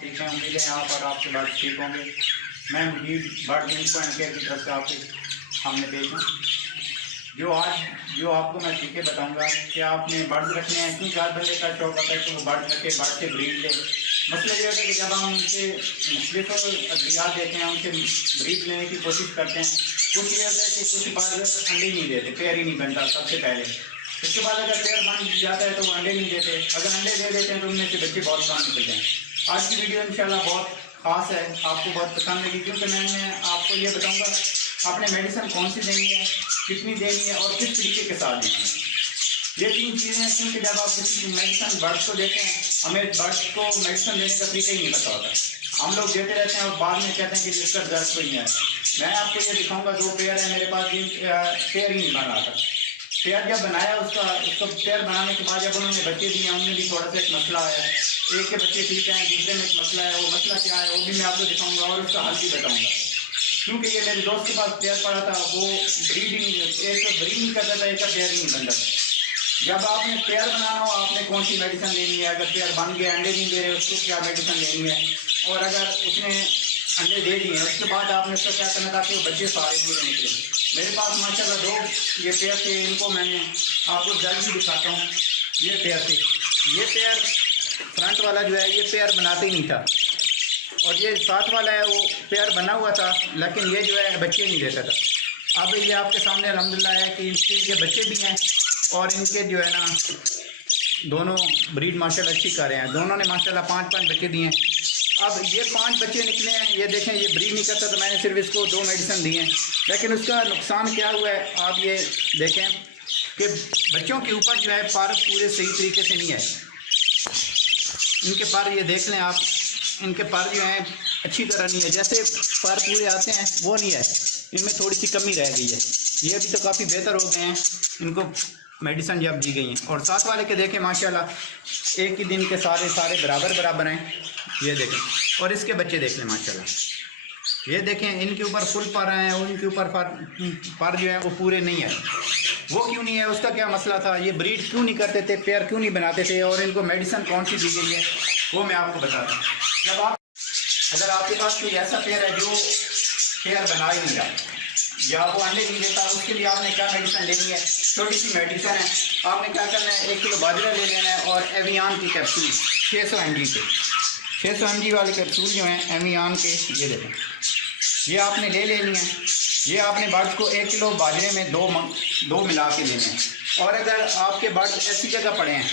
ठीक है, उम्मीद है यहाँ पर आपके बात ठीक होंगे। मैं मुजीब बर्ड पॉइंट केयर की तरफ से आपके सामने पेश हूँ। जो आपको मैं चीज़ें बताऊँगा कि आपने बर्ड रखने हैं, क्योंकि हर बंदे का शौक होता है कि वो बर्ड रखे, बर्ड से ब्रीड ले। मतलब ये है कि जब हम उनसे मुख्तलिफ अद्वियात देते हैं, उनसे ब्रीड लेने की कोशिश करते हैं, कुछ ये होता है कि कुछ बर्ड अंडे नहीं देते, पेयर ही नहीं बनता सबसे पहले। उसके बाद अगर पेयर बन जाता है तो वो अंडे नहीं देते, अगर अंडे दे देते हैं तो उनमें से बच्चे बहुत कम निकलते हैं। आज की वीडियो इंशाल्लाह बहुत ख़ास है, आपको बहुत पसंद लगी, क्योंकि मैं आपको ये बताऊंगा आपने मेडिसिन कौन सी देनी है, कितनी देनी है और किस तरीके के साथ देनी है। ये 3 चीज़ें हैं, क्योंकि जब आप किसी मेडिसिन बर्ड्स को देते हैं, हमें बर्ड्स को मेडिसिन देने का तरीका ही नहीं पता होता। हम लोग देते रहते हैं और बाद में कहते हैं कि जिसका दर्द कोई नहीं है। मैं आपको ये दिखाऊंगा, 2 पेयर है मेरे पास, पेयर ही नहीं बन रहा था। पेयर जब बनाया उसको पेयर बनाने के बाद जब उन्होंने बच्चे दिए, उनमें भी थोड़ा सा एक मसला है। एक के बच्चे ठीक हैं, दूसरे में एक मसला है। वो मसला क्या है वो भी मैं आपको दिखाऊंगा और उसका हल भी बताऊंगा। क्योंकि ये मेरे दोस्त के पास पेयर पड़ा था, वो ब्रीड ही नहीं, एक तो ब्रीड नहीं करता था, एक का पेयर ही नहीं बन रहा था। जब आपने पेयर बनाना हो, आपने कौन सी मेडिसिन लेनी है, अगर पेयर बन गया अंडे नहीं दे रहे उसको क्या मेडिसिन लेनी है, और अगर उसने अंडे दे दिए उसके बाद आपने उसका क्या करना ताकि वो बच्चे सारे पूरे निकले। मेरे पास माशाल्लाह 2 ये पेयर थे, इनको मैंने आपको जल्द भी दिखाता हूँ। ये पेयर थे, ये पेयर फ्रंट वाला जो है ये पेयर बनाते ही नहीं था, और ये साथ वाला है वो पेयर बना हुआ था, लेकिन ये जो है बच्चे नहीं देता था। अब ये आपके सामने अल्हम्दुलिल्लाह है कि इनके बच्चे भी हैं और इनके जो है ना दोनों ब्रीड माशाल्लाह अच्छी कर रहे हैं। दोनों ने माशाल्लाह 5-5 बच्चे दिए हैं। अब ये 5 बच्चे निकले हैं, ये देखें ये ब्रीड नहीं करता, तो मैंने सिर्फ इसको 2 मेडिसिन दी हैं, लेकिन उसका नुकसान क्या हुआ है आप ये देखें कि बच्चों के ऊपर जो है पर पूरे सही तरीके से नहीं है। इनके पर ये देख लें आप, इनके पर जो हैं अच्छी तरह नहीं है, जैसे पर पूरे आते हैं वो नहीं है, इनमें थोड़ी सी कमी रह गई है। ये अभी तो काफ़ी बेहतर हो गए हैं, इनको मेडिसिन जब दी गई हैं। और साथ वाले के देखें माशाल्लाह एक ही दिन के सारे बराबर हैं, ये देखें। और इसके बच्चे देख लें माशाल्लाह, ये देखें इनके ऊपर फुल पर हैं और इनके ऊपर पर जो है वो पूरे नहीं है। वो क्यों नहीं है, उसका क्या मसला था, ये ब्रीड क्यों नहीं करते थे, पेयर क्यों नहीं बनाते थे, और इनको मेडिसिन कौन सी दी गई है वो मैं आपको बताता हूँ। जब आप अगर आपके पास कोई ऐसा पेयर है जो पेयर बना ही नहीं रहा या वो अंडे नहीं देता, उसके लिए आपने क्या मेडिसिन लेनी है, छोटी सी मेडिसिन है। आपने क्या करना है, 1 किलो बाजरा ले लेना है और एवियान की कैप्सूल 600 mg के 600 mg वाले कैप्सूल जो हैं एवियान के, ये देखें, ये आपने ले लेनी है। ये आपने बर्ड को 1 किलो बाजरे में 2 मिला के लेने हैं। और अगर आपके बर्ड ऐसी जगह पड़े हैं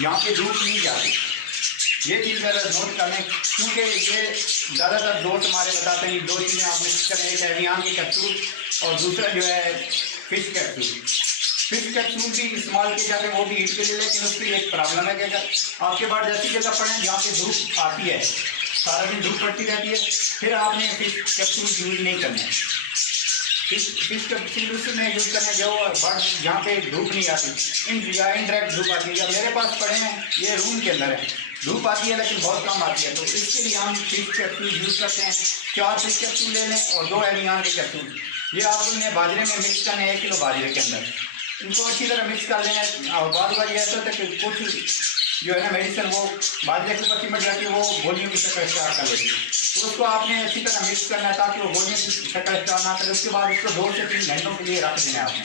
यहाँ पे धूप नहीं जाती, ये चीज़ ज़रा नोट कर लें, क्योंकि ये ज़्यादातर दोस्त हमारे बताते हैं कि 2 चीज़ें आप मिक्स करें, एक एवियान की कैप्सूल और दूसरा जो है फिश कैप्सूल। फिश कैप्सूल भी इस्तेमाल किए जाते हैं, वो भी हीट के लिए, लेकिन उसकी एक प्रॉब्लम है कि अगर आपके बर्ड ऐसी जगह पड़े जहाँ पे धूप आती है, सारा दिन धूप पड़ती रहती है, फिर आपने फिश कैप्सूल यूज़ नहीं करना है। फिश कैप्सूल उसमें यूज़ करना जो बर्ड जहाँ पे धूप नहीं आती, इनडायरेक्ट धूप आती है। जब मेरे पास पड़े हैं ये रूम के अंदर है, धूप आती है लेकिन बहुत कम आती है, तो इसके लिए हम फिश कैप्सूल यूज़ करते हैं। 4 फिश कैप्सूल ले लें और 2 एवियान के कैप्सूल, ये आपने बाजरे में मिक्स करने 1 किलो बाजरे के अंदर, इनको अच्छी तरह मिक्स कर लें। और बाद वाली ऐसा होता है कि कुछ जो है ना मेडिसिन वो बाजरे के ऊपर चिपट जाती है, वो गोलियों की शक्ल स्टार्ट कर लेती है, तो उसको आपने अच्छी तरह मिक्स करना है ताकि वो गोलियों की शक्ल स्टार्ट ना करे। उसके बाद उसको 2 से 3 घंटों के लिए रख देना है आपने।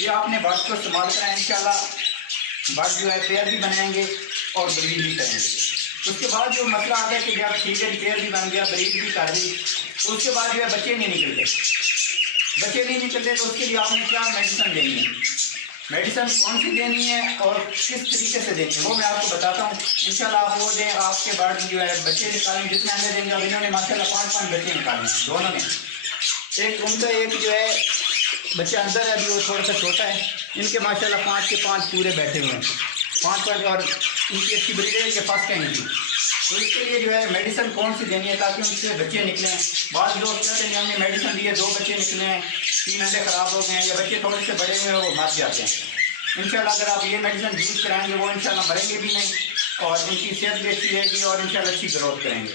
ये आपने बर्ड को इस्तेमाल करना है, इंशाल्लाह बर्ड जो है पेयर भी बनाएंगे और ब्रीड भी करेंगे। उसके बाद जो मसला आता है कि जब ठीक है पेयर भी बन गया, ब्रीड भी कर दी, उसके बाद जो है बच्चे नहीं निकलते तो उसके लिए आपने क्या मेडिसिन देनी है, मेडिसिन कौन सी देनी है और किस तरीके से देनी है वो मैं आपको बताता हूँ। इंशाल्लाह आप वो दें, आपके बर्ड जो है बच्चे निकालेंगे, जितने अंडे देंगे। अब इन्होंने माशाल्लाह 5-5 बच्चे निकाले दोनों ने। एक उनका एक जो है बच्चा अंदर है, अभी वो थोड़ा सा छोटा है। इनके माशाल्लाह 5 के 5 पूरे बैठे हुए हैं, 5-5, और इनकी अच्छी ब्रीड है कि फर्स्ट है इनकी। तो इसके लिए जो है मेडिसिन कौन सी देनी है ताकि उनसे बच्चे निकलें। बाद लोग कहते हैं हमने मेडिसिन दी है, 2 बच्चे निकले हैं, 3 अंडे ख़राब हो गए हैं, या बच्चे थोड़े से बड़े हुए हैं वो मर जाते हैं। इंशाल्लाह अगर आप ये मेडिसिन यूज़ कराएंगे वो इंशाल्लाह मरेंगे भी नहीं और इनकी सेहत भी अच्छी रहेगी और इंशाल्लाह अच्छी ग्रोथ करेंगे।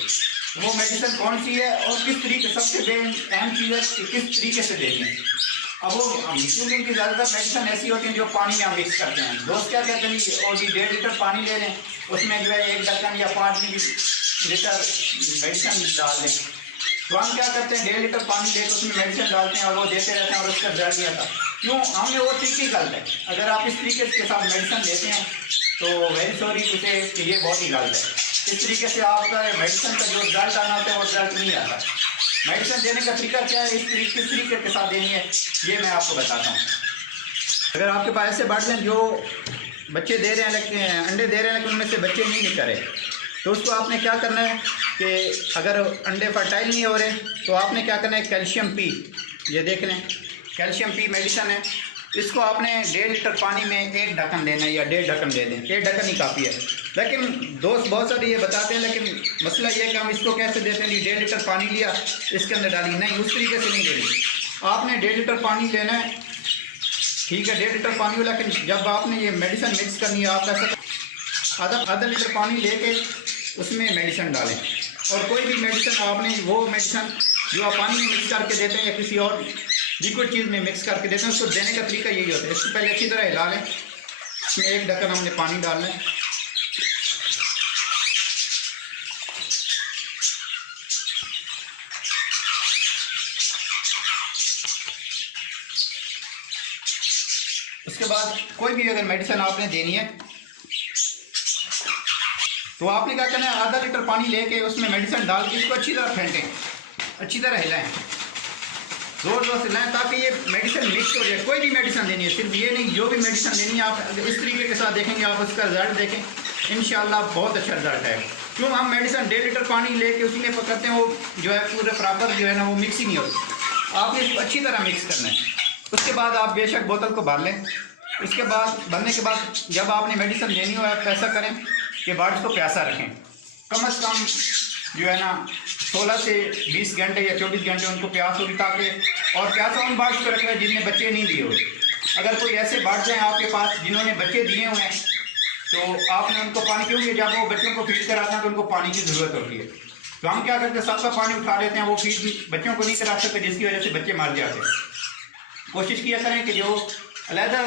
वो मेडिसिन कौन सी है और किस तरीके, सबसे अहम चीज़ है कि किस तरीके से देनी है। अब वो इंसुलिन की ज़्यादातर मेडिसिन ऐसी होती हैं जो पानी में हम मिक्स करते हैं। दोस्त क्या कहते हैं और जी 1.5 लीटर पानी ले लें, उसमें जो है 1 ढक्कन या 5 मिली लीटर मेडिसिन डाल दें। तो हम क्या करते हैं, 1.5 लीटर पानी लेकर उसमें मेडिसिन डालते हैं और वो देते रहते हैं और उसका रिजल्ट नहीं आता। क्यों? हमने वो तरीके गलत है। अगर आप इस तरीके के साथ मेडिसिन देते हैं तो वेरी सॉरी उसे कि ये बहुत ही गलत है। इस तरीके से आपका मेडिसिन का जो रिजल्ट आना होता है वो रिजल्ट नहीं आता। मेडिसिन देने का तरीका क्या है, किस तरीके के साथ देनी है, ये मैं आपको बताता हूँ। अगर आपके पास ऐसे बाटलें जो बच्चे दे रहे हैं लेकिन अंडे दे रहे हैं लेकिन उनमें से बच्चे नहीं निकल रहे, तो उसको आपने क्या करना है कि अगर अंडे फर्टाइल नहीं हो रहे तो आपने क्या करना है, कैल्शियम पी, ये देख लें कैल्शियम पी मेडिसिन है, इसको आपने 1.5 लीटर पानी में 1 ढक्कन देना है या 1.5 ढक्कन दे दें। 1 ढक्कन ही काफ़ी है। लेकिन दोस्त बहुत सारे ये बताते हैं, लेकिन मसला ये है कि हम इसको कैसे देते हैं कि 1.5 लीटर पानी लिया इसके अंदर डाली, नहीं उस तरीके से नहीं देनी। आपने 1.5 लीटर पानी लेना है, ठीक है 1.5 लीटर पानी हो, लेकिन जब आपने ये मेडिसिन मिक्स करनी है आप ऐसा आधा लीटर पानी लेके उसमें मेडिसिन डालें। और कोई भी मेडिसिन आपने वो मेडिसिन जो आप पानी में मिक्स करके देते हैं या किसी और लिक्विड चीज़ में मिक्स करके देते हैं, उसको देने का तरीका यही होता है। इसको पहले अच्छी तरह हिला लें, इसमें 1 ढक्कन हमने पानी डालना है, उसके बाद कोई भी अगर मेडिसिन आपने देनी है तो आपने क्या करना है, आधा लीटर पानी लेके उसमें मेडिसिन डाल के इसको अच्छी तरह फेंटें, अच्छी तरह हिलाएं, जोर जोर से हिलाएं ताकि ये मेडिसिन मिक्स हो जाए। कोई भी मेडिसिन देनी है, सिर्फ ये नहीं, जो भी मेडिसिन देनी है आप इस तरीके के साथ देखेंगे, आप उसका रिजल्ट देखें इंशाल्लाह बहुत अच्छा रिजल्ट है। क्यों? हम मेडिसिन 1.5 लीटर पानी लेके उसी में पकड़ते हैं, वो जो है पूरा प्रॉपर जो है ना वो मिक्स ही नहीं होती। आपने इसको अच्छी तरह मिक्स करना है। उसके बाद आप बेशक बोतल को भर लें। उसके बाद भरने के बाद जब आपने मेडिसिन देनी हो आप ऐसा करें कि बर्ड्स को प्यासा रखें, कम से कम जो है ना 16 से 20 घंटे या 24 घंटे उनको प्यास होगी, ताकि और प्यासा उन बर्ड्स को रखें जिनने बच्चे नहीं दिए हुए। अगर कोई ऐसे बर्ड्स हैं आपके पास जिन्होंने बच्चे दिए हुए हैं तो आपने उनको पानी, क्योंकि जब वो बच्चों को फीड कराते हैं तो उनको पानी की ज़रूरत होती है, तो हम क्या करते हैं सबका पानी उठा लेते हैं, वो फीड बच्चों को नहीं करा सकते जिसकी वजह से बच्चे मर जाते हैं। कोशिश किया करें कि जो अलहदा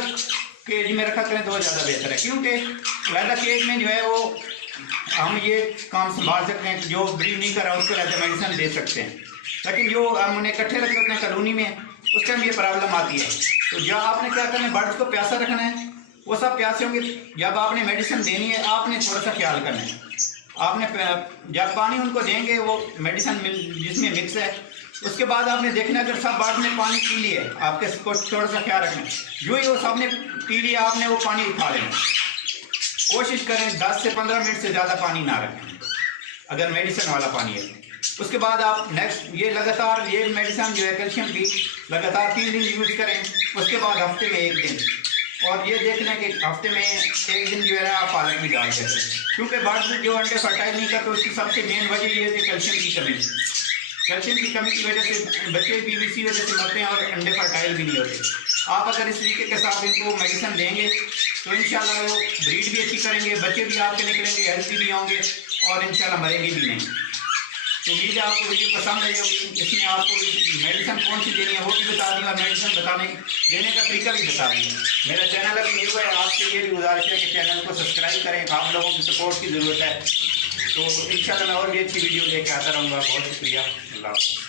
केज में रखा करें तो वो ज़्यादा बेहतर है, क्योंकि अलहदा केज में जो है वो हम ये काम संभाल सकते हैं, जो ब्रीड नहीं कर रहा उसको अलहदा मेडिसिन दे सकते हैं। लेकिन जो हम उन्हें इकट्ठे रख सकते हैं कॉलोनी में, उस टाइम ये प्रॉब्लम आती है। तो जब आपने क्या करना है, बर्ड्स को प्यासा रखना है, वो सब प्यासे होंगे। जब आपने मेडिसिन देनी है आपने थोड़ा सा ख्याल करना है, आपने जब पानी उनको देंगे वो मेडिसिन जिसमें मिक्स है, उसके बाद आपने देखना अगर सब बर्ड ने पानी पी लिया है, आपके को थोड़ा सा ख्याल रखना है, जो ही वो सब ने पी लिया आपने वो पानी उठा लेना। कोशिश करें 10 से 15 मिनट से ज़्यादा पानी ना रखें अगर मेडिसिन वाला पानी है। उसके बाद आप नेक्स्ट ये लगातार ये मेडिसिन जो है कैल्शियम की लगातार 3 दिन यूज़ करें। उसके बाद हफ्ते में 1 दिन, और ये देखना कि हफ्ते में 1 दिन जो है आप पालक भी डाल देते हैं, क्योंकि बर्ड्स में जो अंडे फर्टाइल नहीं करते उसकी सबसे मेन वजह ये है कि कैल्शियम की कमी। कैल्शियम की कमी की वजह से बच्चे भी इसी वजह से मरते हैं और अंडे फर्टाइल भी नहीं होते। आप अगर इस तरीके के साथ इनको मेडिसिन देंगे तो इंशाल्लाह वो ब्रीड भी अच्छी करेंगे, बच्चे भी आपके निकलेंगे, हेल्थी भी होंगे और इंशाल्लाह मरेंगे भी नहीं। तो उम्मीद है आपको वीडियो पसंद आई होगी। इसमें आपको मेडिसिन कौन सी देनी है वो भी बता दी और मेडिसिन देने का तरीका भी बता दिया। मेरा चैनल अभी न्यू है, आपसे ये भी गुजारिश है कि चैनल को सब्सक्राइब करें, आप लोगों की सपोर्ट की ज़रूरत है। तो इंशाल्लाह मैं और भी अच्छी वीडियो लेकर आता रहूँगा। बहुत शुक्रिया, अल्लाह हाफ़िज़।